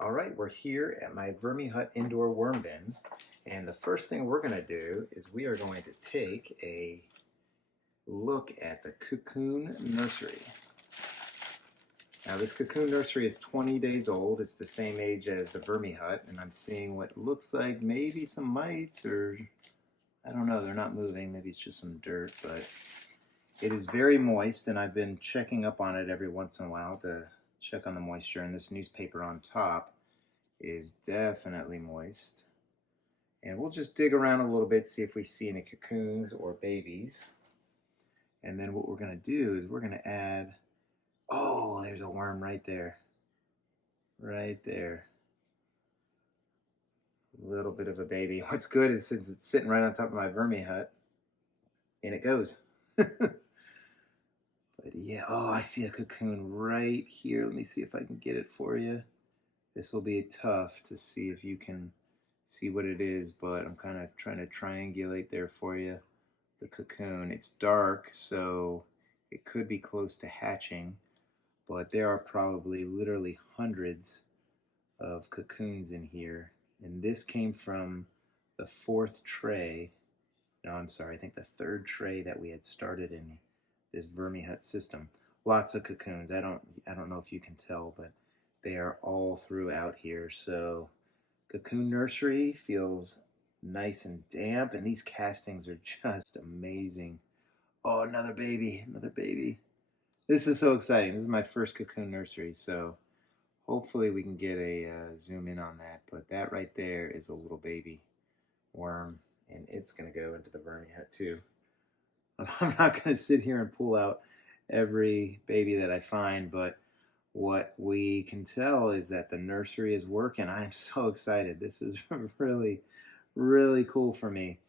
All right, we're here at my Vermihut indoor worm bin, and the first thing we're going to do is we are going to take a look at the Cocoon Nursery. Now this Cocoon Nursery is 20 days old. It's the same age as the Vermihut, and I'm seeing what looks like maybe some mites, or I don't know, they're not moving, maybe it's just some dirt, but it is very moist, and I've been checking up on it every once in a while to check on the moisture, and this newspaper on top is definitely moist. And we'll just dig around a little bit, see if we see any cocoons or babies. And then what we're going to do is we're going to add, oh, there's a worm right there. Right there. A little bit of a baby. What's good is since it's sitting right on top of my Vermihut, and it goes. But yeah, oh, I see a cocoon right here. Let me see if I can get it for you. This will be tough to see if you can see what it is, but I'm kind of trying to triangulate there for you. The cocoon, it's dark, so it could be close to hatching, but there are probably literally hundreds of cocoons in here. And this came from the fourth tray. No, I'm sorry, I think the third tray that we had started in this Vermihut system. Lots of cocoons. I don't know if you can tell, but they are all throughout here. So Cocoon Nursery feels nice and damp, and these castings are just amazing. Oh, another baby, another baby. This is so exciting. This is my first Cocoon Nursery, so hopefully we can get a zoom in on that. But that right there is a little baby worm, and it's going to go into the Vermihut too. I'm not going to sit here and pull out every baby that I find, but what we can tell is that the nursery is working. I am so excited. This is really, really cool for me.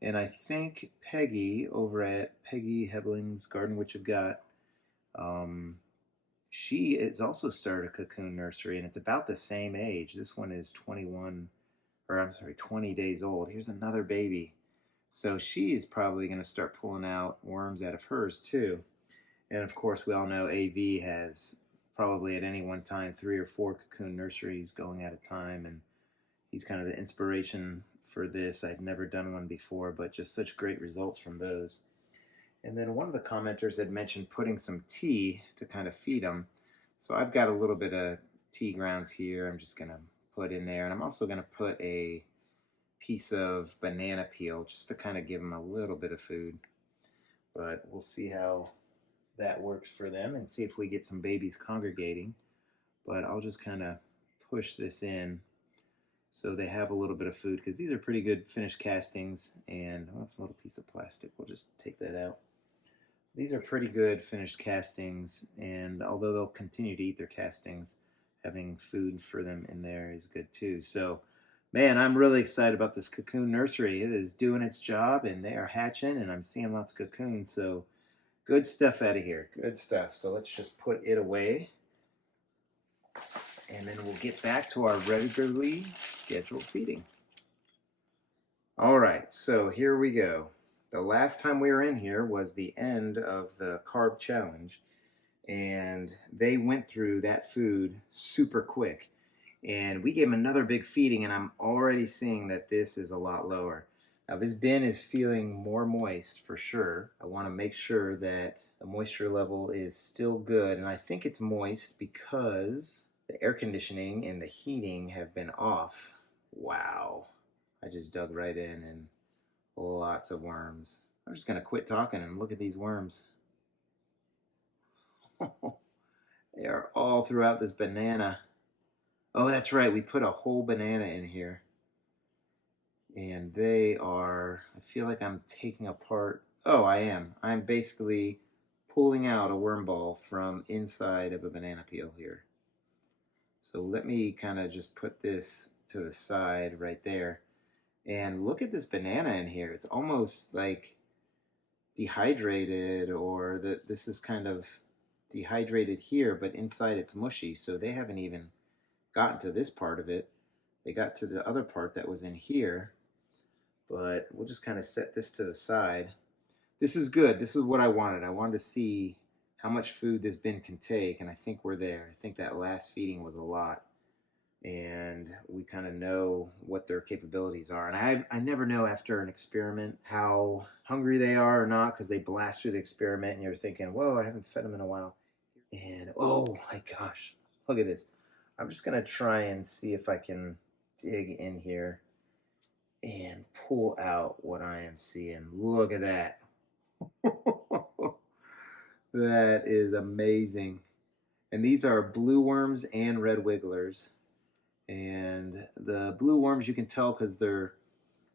And I think Peggy over at Peggy Hebling's Garden Witch of Got, she has also started a cocoon nursery, and it's about the same age. This one is 20 days old. Here's another baby. So she is probably going to start pulling out worms out of hers too. And of course, we all know AV has probably at any one time 3 or 4 cocoon nurseries going at a time, and he's kind of the inspiration for this. I've never done one before, but just such great results from those. And then one of the commenters had mentioned putting some tea to kind of feed them. So I've got a little bit of tea grounds here. I'm just going to put in there, and I'm also going to put a piece of banana peel just to kind of give them a little bit of food. But we'll see how that works for them and see if we get some babies congregating. But I'll just kind of push this in so they have a little bit of food, because these are pretty good finished castings. And oh, a little piece of plastic, we'll just take that out. These are pretty good finished castings, and although they'll continue to eat their castings, having food for them in there is good too. So man, I'm really excited about this Cocoon Nursery. It is doing its job, and they are hatching, and I'm seeing lots of cocoons. So good stuff out of here. Good stuff. So let's just put it away, and then we'll get back to our regularly scheduled feeding. All right, so here we go. The last time we were in here was the end of the carb challenge, and they went through that food super quick. And we gave them another big feeding, and I'm already seeing that this is a lot lower. Now this bin is feeling more moist for sure. I want to make sure that the moisture level is still good, and I think it's moist because the air conditioning and the heating have been off. Wow. I just dug right in, and lots of worms. I'm just going to quit talking and look at these worms. They are all throughout this banana. Oh, that's right. We put a whole banana in here. And they are, I feel like I'm taking apart. Oh, I am. I'm basically pulling out a worm ball from inside of a banana peel here. So let me kind of just put this to the side right there. And look at this banana in here. It's almost like dehydrated, or this is kind of dehydrated here, but inside it's mushy. So they haven't even gotten to this part of it. They got to the other part that was in here, but we'll just kind of set this to the side. This is good. This is what I wanted. I wanted to see how much food this bin can take, and I think we're there. I think that last feeding was a lot. and we kind of know what their capabilities are. And I never know after an experiment how hungry they are or not, because they blast through the experiment and you're thinking, whoa, I haven't fed them in a while. And oh my gosh, look at this. I'm just gonna try and see if I can dig in here and pull out what I am seeing. Look at that. That is amazing. And these are blue worms and red wigglers. And the blue worms, you can tell because they're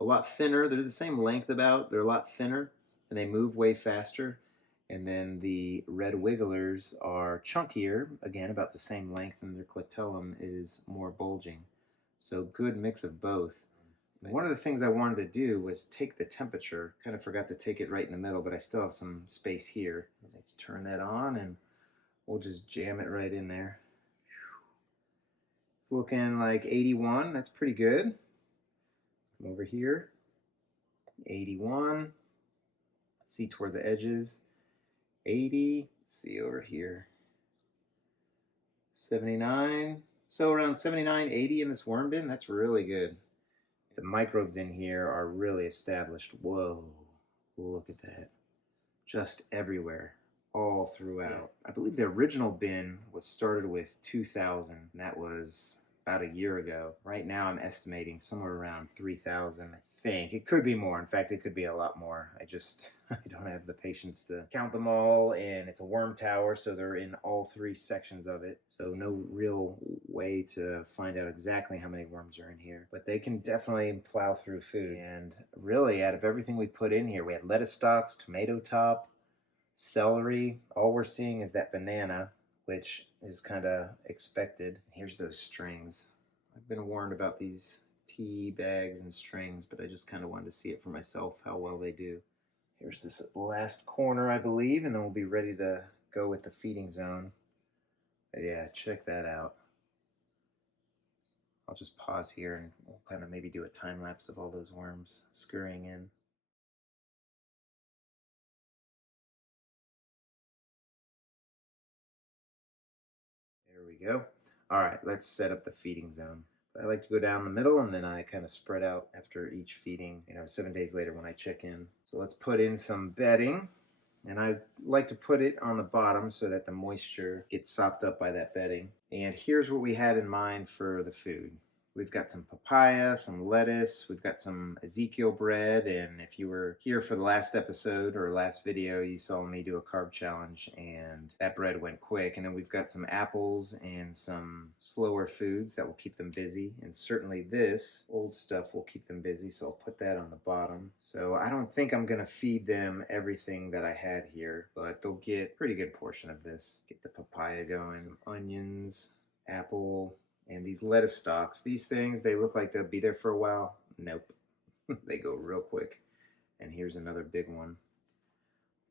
a lot thinner. They're the same length about. They're a lot thinner and they move way faster. And then the red wigglers are chunkier, again, about the same length, and their clitellum is more bulging. So good mix of both. One of the things I wanted to do was take the temperature. Kind of forgot to take it right in the middle, but I still have some space here. Let's turn that on and we'll just jam it right in there. It's looking like 81. That's pretty good. Come over here. 81. Let's see toward the edges. 80. Let's see over here. 79. So around 79, 80 in this worm bin. That's really good. The microbes in here are really established. Whoa, look at that. Just everywhere, all throughout. I believe the original bin was started with 2,000, and that was about a year ago. Right now I'm estimating somewhere around 3,000, I think. It could be more. In fact, it could be a lot more. I don't have the patience to count them all, and it's a worm tower, so they're in all three sections of it. So no real way to find out exactly how many worms are in here, but they can definitely plow through food. And really, out of everything we put in here, we had lettuce stalks, tomato top, celery. All we're seeing is that banana, which is kind of expected. Here's those strings. I've been warned about these tea bags and strings, but I just kind of wanted to see it for myself, how well they do. Here's this last corner, I believe, and then we'll be ready to go with the feeding zone. But yeah, check that out. I'll just pause here and we'll kind of maybe do a time lapse of all those worms scurrying in. There we go. All right, let's set up the feeding zone. I like to go down the middle and then I kind of spread out after each feeding, 7 days later when I check in. So let's put in some bedding. And I like to put it on the bottom so that the moisture gets sopped up by that bedding. And here's what we had in mind for the food. We've got some papaya, some lettuce, we've got some Ezekiel bread, and if you were here for the last episode or last video, you saw me do a carb challenge, and that bread went quick. And then we've got some apples and some slower foods that will keep them busy, and certainly this old stuff will keep them busy, so I'll put that on the bottom. So I don't think I'm gonna feed them everything that I had here, but they'll get a pretty good portion of this. Get the papaya going, some onions, apple, and these lettuce stalks. These things, they look like they'll be there for a while. Nope. They go real quick. And here's another big one.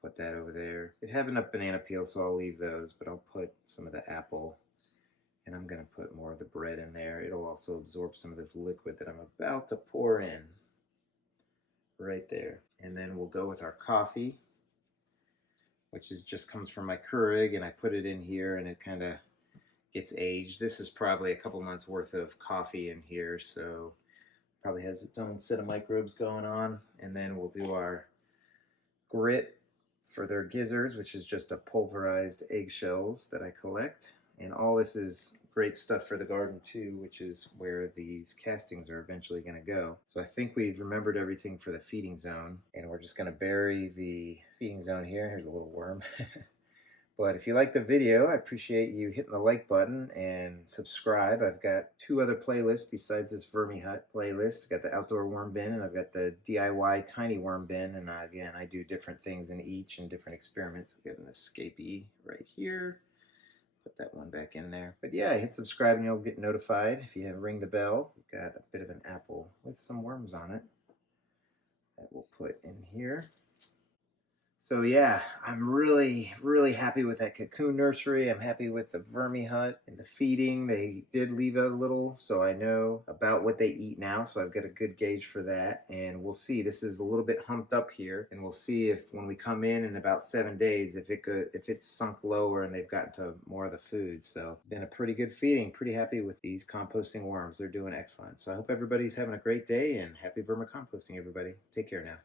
Put that over there. I have enough banana peel, so I'll leave those, but I'll put some of the apple, and I'm going to put more of the bread in there. It'll also absorb some of this liquid that I'm about to pour in. Right there. And then we'll go with our coffee, which just comes from my Keurig, and I put it in here, and it kind of gets aged. This is probably a couple months worth of coffee in here, so probably has its own set of microbes going on. And then we'll do our grit for their gizzards, which is just a pulverized eggshells that I collect. And all this is great stuff for the garden too, which is where these castings are eventually going to go. So I think we've remembered everything for the feeding zone, and we're just going to bury the feeding zone here. Here's a little worm. But if you like the video, I appreciate you hitting the like button and subscribe. I've got 2 other playlists besides this Vermihut playlist. I've got the outdoor worm bin and I've got the DIY tiny worm bin. And again, I do different things in each and different experiments. We've got an escapee right here. Put that one back in there. But yeah, hit subscribe and you'll get notified. If you ring the bell, we've got a bit of an apple with some worms on it that we'll put in here. So yeah, I'm really, really happy with that Cocoon Nursery. I'm happy with the Vermihut and the feeding. They did leave a little, so I know about what they eat now. So I've got a good gauge for that. And we'll see. This is a little bit humped up here, and we'll see if when we come in about 7 days, if it's sunk lower and they've gotten to more of the food. So it's been a pretty good feeding. Pretty happy with these composting worms. They're doing excellent. So I hope everybody's having a great day and happy vermicomposting, everybody. Take care now.